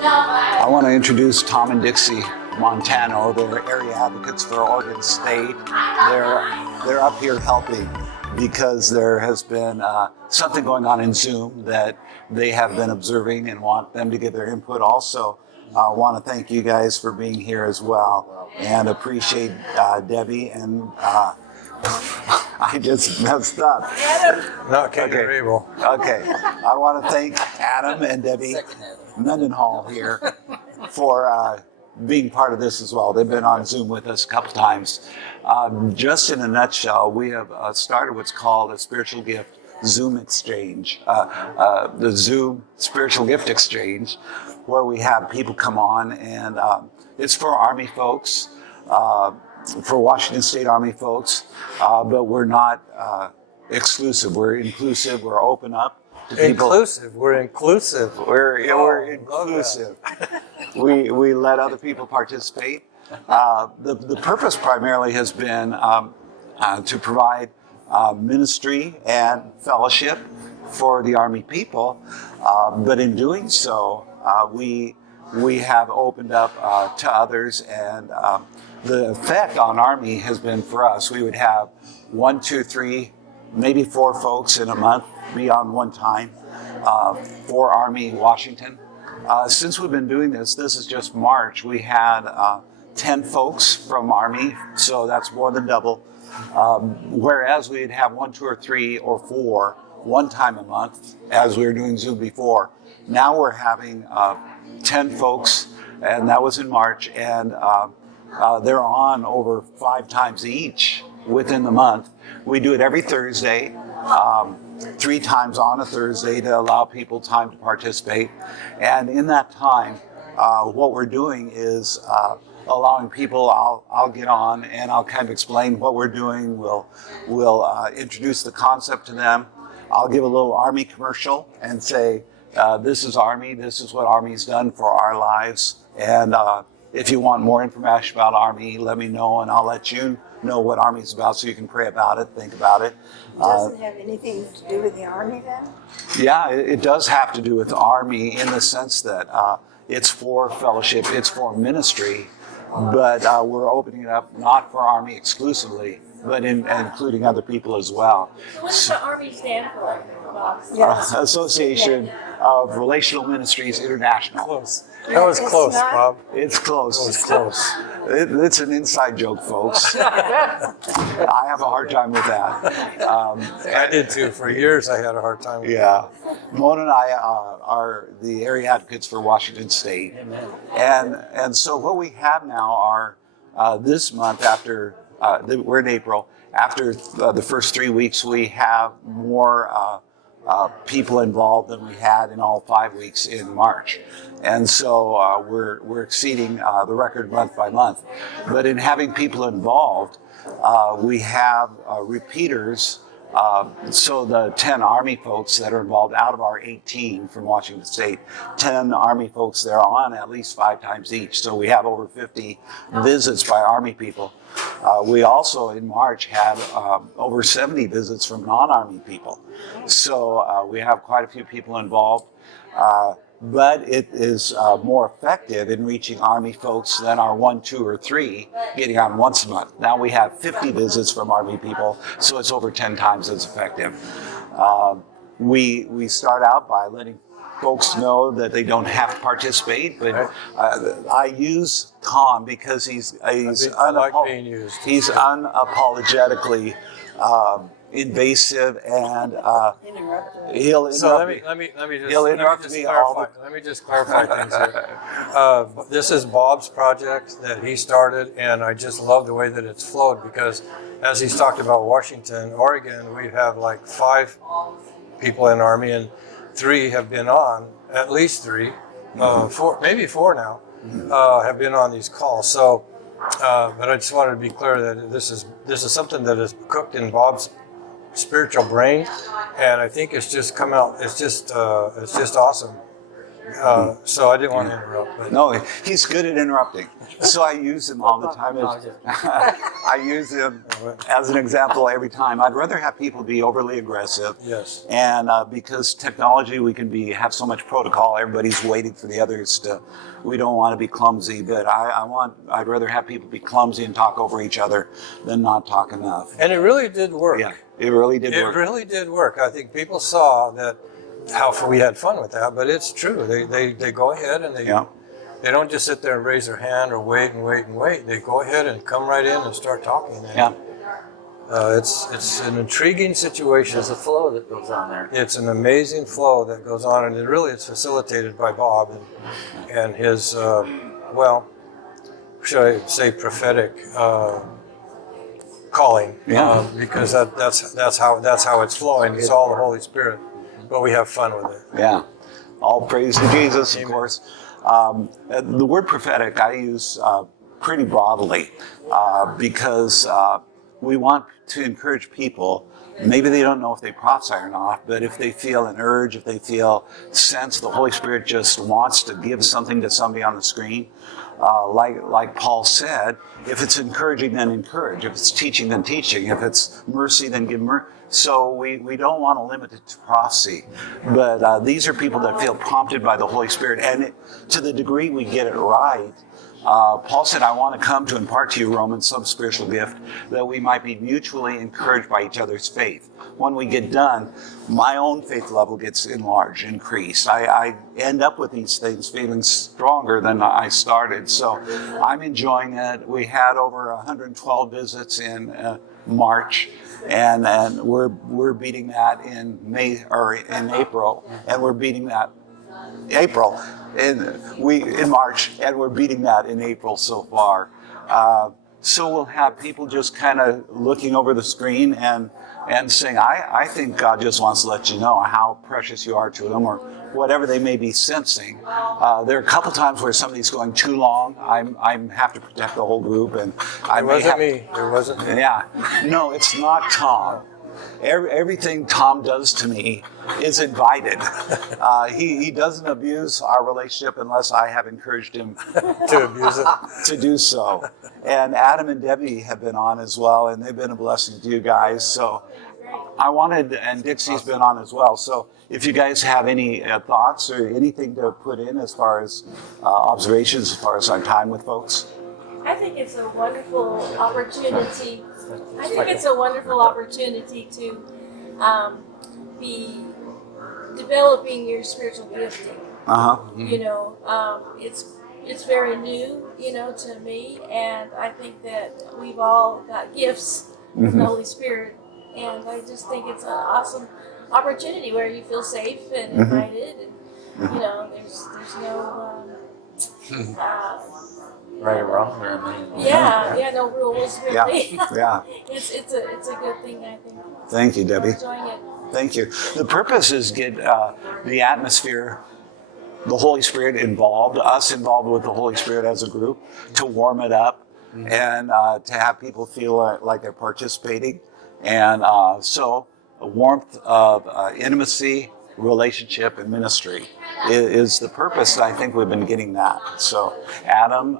I want to introduce Tom and Dixie Montano. They're area advocates for Oregon State. They're up here helping because there has been something going on in Zoom that they have been observing and want them to give their input. Also, I want to thank you guys for being here as well and appreciate Debbie and I just messed up. Not able. Okay. I want to thank Adam and Debbie Mendenhall here for being part of this as well. They've been on Zoom with us a couple times. Just in a nutshell, we have started what's called a spiritual gift Zoom exchange, the Zoom spiritual gift exchange, where we have people come on, and it's for Army folks, for Washington State Army folks, but we're not exclusive. We're inclusive. We're open up to people. Inclusive. We're inclusive. We're inclusive. We let other people participate. The purpose primarily has been to provide ministry and fellowship for the Army people, but in doing so, we have opened up to others, and the effect on Army has been for us. We would have 1, 2, 3, maybe 4 folks in a month be on one time for Army Washington. Since we've been doing this is just March, we had 10 folks from Army, so that's more than double. Whereas we'd have 1, 2, or 3, or 4 one time a month, as we were doing Zoom before. Now we're having 10 folks, and that was in March, and they're on over 5 times each within the month. We do it every Thursday, 3 times on a Thursday to allow people time to participate. And in that time, what we're doing is allowing people, I'll get on and I'll kind of explain what we're doing. We'll introduce the concept to them. I'll give a little Army commercial and say, this is Army, this is what Army's done for our lives. And if you want more information about Army, let me know, and I'll let you know what Army's about so you can pray about it, think about it. It doesn't have anything to do with the Army then? Yeah, it does have to do with Army in the sense that it's for fellowship, it's for ministry, but we're opening it up not for Army exclusively, but including other people as well. So what does the Army stand for, Bob? Association of Relational Ministries International. Close. That was close, Bob. It's close. It was close. It's an inside joke, folks. I have a hard time with that. I did too. For years, I had a hard time with Yeah. Mona and I are the area advocates for Washington State. And so what we have now are this month, after we're in April, after the first 3 weeks, we have more people involved than we had in all 5 weeks in March. And so we're exceeding the record month by month. But in having people involved, we have repeaters. So the 10 Army folks that are involved out of our 18 from Washington State, 10 Army folks that are on at least 5 times each. So we have over 50 visits by Army people. We also in March had over 70 visits from non-Army people. So we have quite a few people involved. But it is more effective in reaching Army folks than our 1, 2, or 3 getting on once a month. Now we have 50 visits from Army people, so it's over 10 times as effective. We start out by letting folks know that they don't have to participate, but I use Tom because he's unapologetically invasive, and he'll interrupt. So let me just clarify things here. This is Bob's project that he started, and I just love the way that it's flowed because, as he's talked about Washington, Oregon, we have like 5 people in Army, and 3 have been on, at least 3, 4, maybe 4 now, have been on these calls. So, but I just wanted to be clear that this is something that is cooked in Bob's spiritual brain, and I think it's just come out. It's just awesome. So I didn't want to interrupt. But No, he's good at interrupting. So I use him all the time. No, just- I use him as an example every time. I'd rather have people be overly aggressive. Yes. And because technology, we can have so much protocol. Everybody's waiting for the others to. We don't want to be clumsy, but I'd rather have people be clumsy and talk over each other than not talk enough. And it really did work. Yeah, it really did It work. really did work. I think people saw that how we had fun with that, but it's true. They go ahead and Yeah. they don't just sit there and raise their hand or wait and wait and wait. They go ahead and come right in and start talking. And, Yeah. it's an intriguing situation. There's a flow that goes on there. It's an amazing flow that goes on, and it's facilitated by Bob and his should I say prophetic calling? Yeah. Because that's how it's flowing. It's all the Holy Spirit, but we have fun with it. Yeah. All praise to Jesus, of Amen. course. The word prophetic I use pretty broadly because we want to encourage people. Maybe they don't know if they prophesy or not, but if they feel an urge, if they feel sense the Holy Spirit just wants to give something to somebody on the screen, like Paul said, if it's encouraging, then encourage. If it's teaching, then teaching. If it's mercy, then give mercy. So we don't want to limit it to prophecy. But these are people that feel prompted by the Holy Spirit. And to the degree we get it right, Paul said, I want to come to impart to you, Romans, some spiritual gift that we might be mutually encouraged by each other's faith. When we get done, my own faith level gets enlarged, increased. I end up with these things feeling stronger than I started. So I'm enjoying it. We had over 112 visits in March, and we're beating that in April, and we're beating that in March, and we're beating that in April so far. So we'll have people just kind of looking over the screen and saying, I think God just wants to let you know how precious you are to Him, or whatever they may be sensing. There are a couple times where somebody's going too long. I have to protect the whole group, and It wasn't me. It wasn't me. Yeah, no, it's not Tom. Everything Tom does to me is invited. He doesn't abuse our relationship unless I have encouraged him To abuse it. to do so. And Adam and Debbie have been on as well, and they've been a blessing to you guys. So and Dixie's been on as well. So if you guys have any thoughts or anything to put in as far as observations, as far as our time with folks. I think it's a wonderful opportunity. To be developing your spiritual gifting. You know, it's very new, to me, and I think that we've all got gifts from the Holy Spirit, and I just think it's an awesome opportunity where you feel safe and invited, and there's no Right or wrong, no rules really. Yeah. It's a good thing, I think. Thank you, Debbie. I'm enjoying it. Thank you. The purpose is get the atmosphere, the Holy Spirit involved, us involved with the Holy Spirit as a group, to warm it up and to have people feel like they're participating. And so a warmth of intimacy, relationship, and ministry is the purpose. I think we've been getting that. So Adam,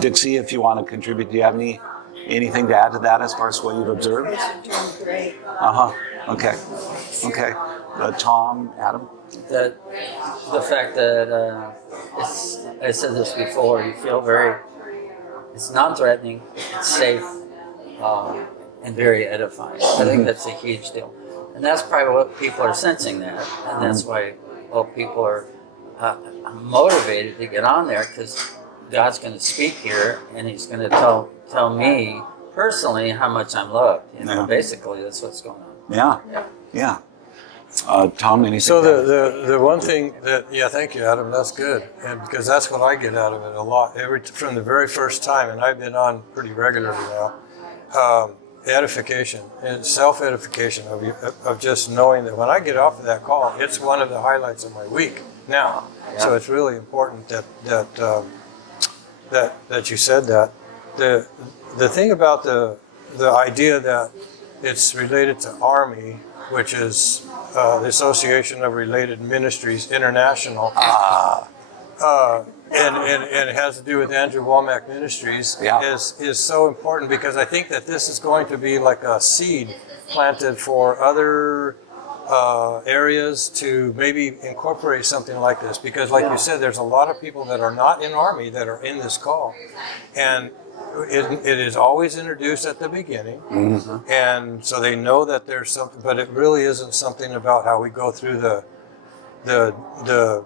Dixie, if you want to contribute, do you have anything to add to that as far as what you've observed? Doing great. Okay. Tom, Adam? the fact that I said this before, you feel it's non-threatening, it's safe, and very edifying. I think that's a huge deal. And that's probably what people are sensing that. And that's why people are motivated to get on there, because God's going to speak here, and He's going to tell me personally how much I'm loved. Basically, that's what's going on. Yeah. Tom, anything? So the one thing thank you, Adam. That's good, and because that's what I get out of it a lot. From the very first time, and I've been on pretty regularly now. Edification and self-edification of just knowing that when I get off of that call, it's one of the highlights of my week now. Yeah. So it's really important that you said that. The thing about the idea that it's related to Army, which is the Association of Related Ministries International. And it has to do with Andrew Womack Ministries, Yeah. is so important because I think that this is going to be like a seed planted for other areas to maybe incorporate something like this. Because like you said, there's a lot of people that are not in Army that are in this call. And it is always introduced at the beginning. Mm-hmm. And so they know that there's something, but it really isn't something about how we go through the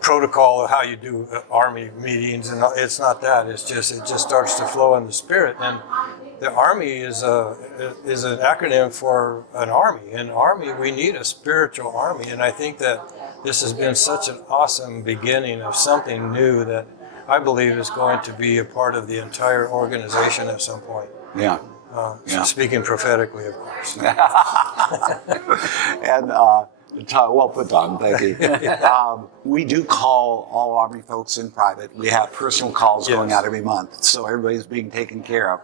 protocol of how you do Army meetings, and it's not that. It just starts to flow in the spirit. And the Army is an acronym for an army. In Army, we need a spiritual army, and I think that this has been such an awesome beginning of something new that I believe is going to be a part of the entire organization at some point. Yeah. Speaking prophetically, of course. And well put, Don. Thank you. We do call all Army folks in private. We have personal calls going out every month, so everybody's being taken care of.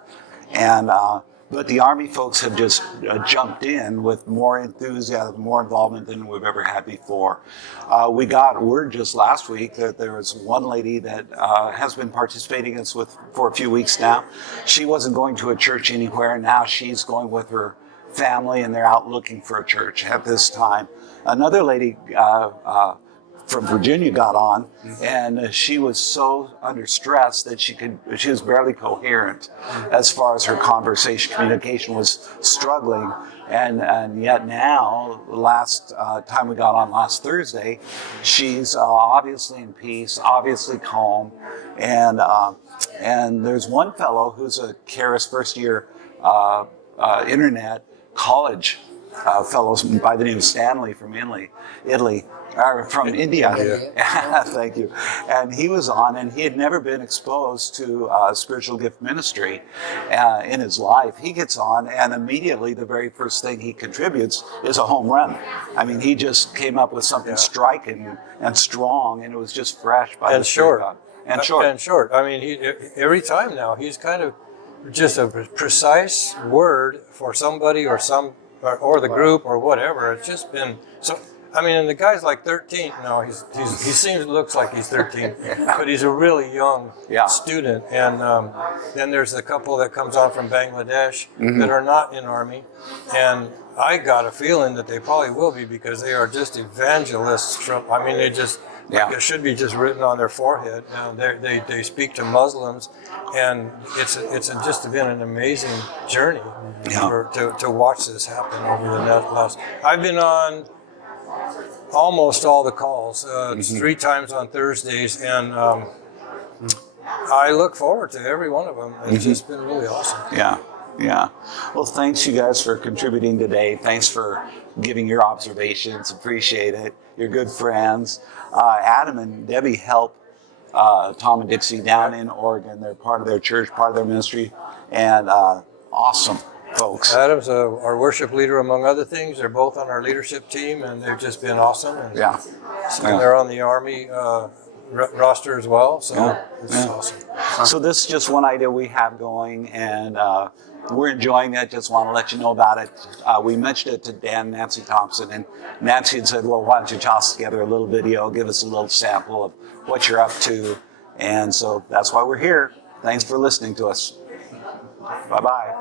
And but the Army folks have just jumped in with more enthusiasm, more involvement than we've ever had before. We got word just last week that there was one lady that has been participating in this for a few weeks now. She wasn't going to a church anywhere. Now she's going with her family, and they're out looking for a church at this time. Another lady from Virginia got on, and she was so under stress that she was barely coherent as far as her communication was struggling. And yet now, the last time we got on last Thursday, she's obviously in peace, obviously calm, and there's one fellow who's a Charis first year internet college fellows by the name of Stanley from Italy, or from India. Thank you. And he was on, and he had never been exposed to spiritual gift ministry in his life. He gets on, and immediately the very first thing he contributes is a home run. I mean, he just came up with something striking and strong, and it was just fresh by the Spirit of God. And short. I mean, every time now he's kind of just a precise word for somebody or the group or whatever. It's just been so. I mean, and the guy's like 13. No, he looks like he's 13, but he's a really young student. And then there's the couple that comes on from Bangladesh that are not in Army, and I got a feeling that they probably will be because they are just evangelists. They just. Like it should be just written on their forehead. They speak to Muslims, and it's just been an amazing journey to watch this happen over the last. I've been on almost all the calls, 3 times on Thursdays, and I look forward to every one of them. It's just been really awesome. Yeah. Well, thanks you guys for contributing today. Thanks for giving your observations. Appreciate it. You're good friends. Adam and Debbie help Tom and Dixie down in Oregon. They're part of their church, part of their ministry, and awesome folks. Adam's our worship leader, among other things. They're both on our leadership team, and they've just been awesome. And they're on the Army roster as well, so it's awesome. So this is just one idea we have going, and we're enjoying it. Just want to let you know about it. We mentioned it to Dan and Nancy Thompson, and Nancy had said, well, why don't you toss together a little video, give us a little sample of what you're up to. And so that's why we're here. Thanks for listening to us. Bye-bye.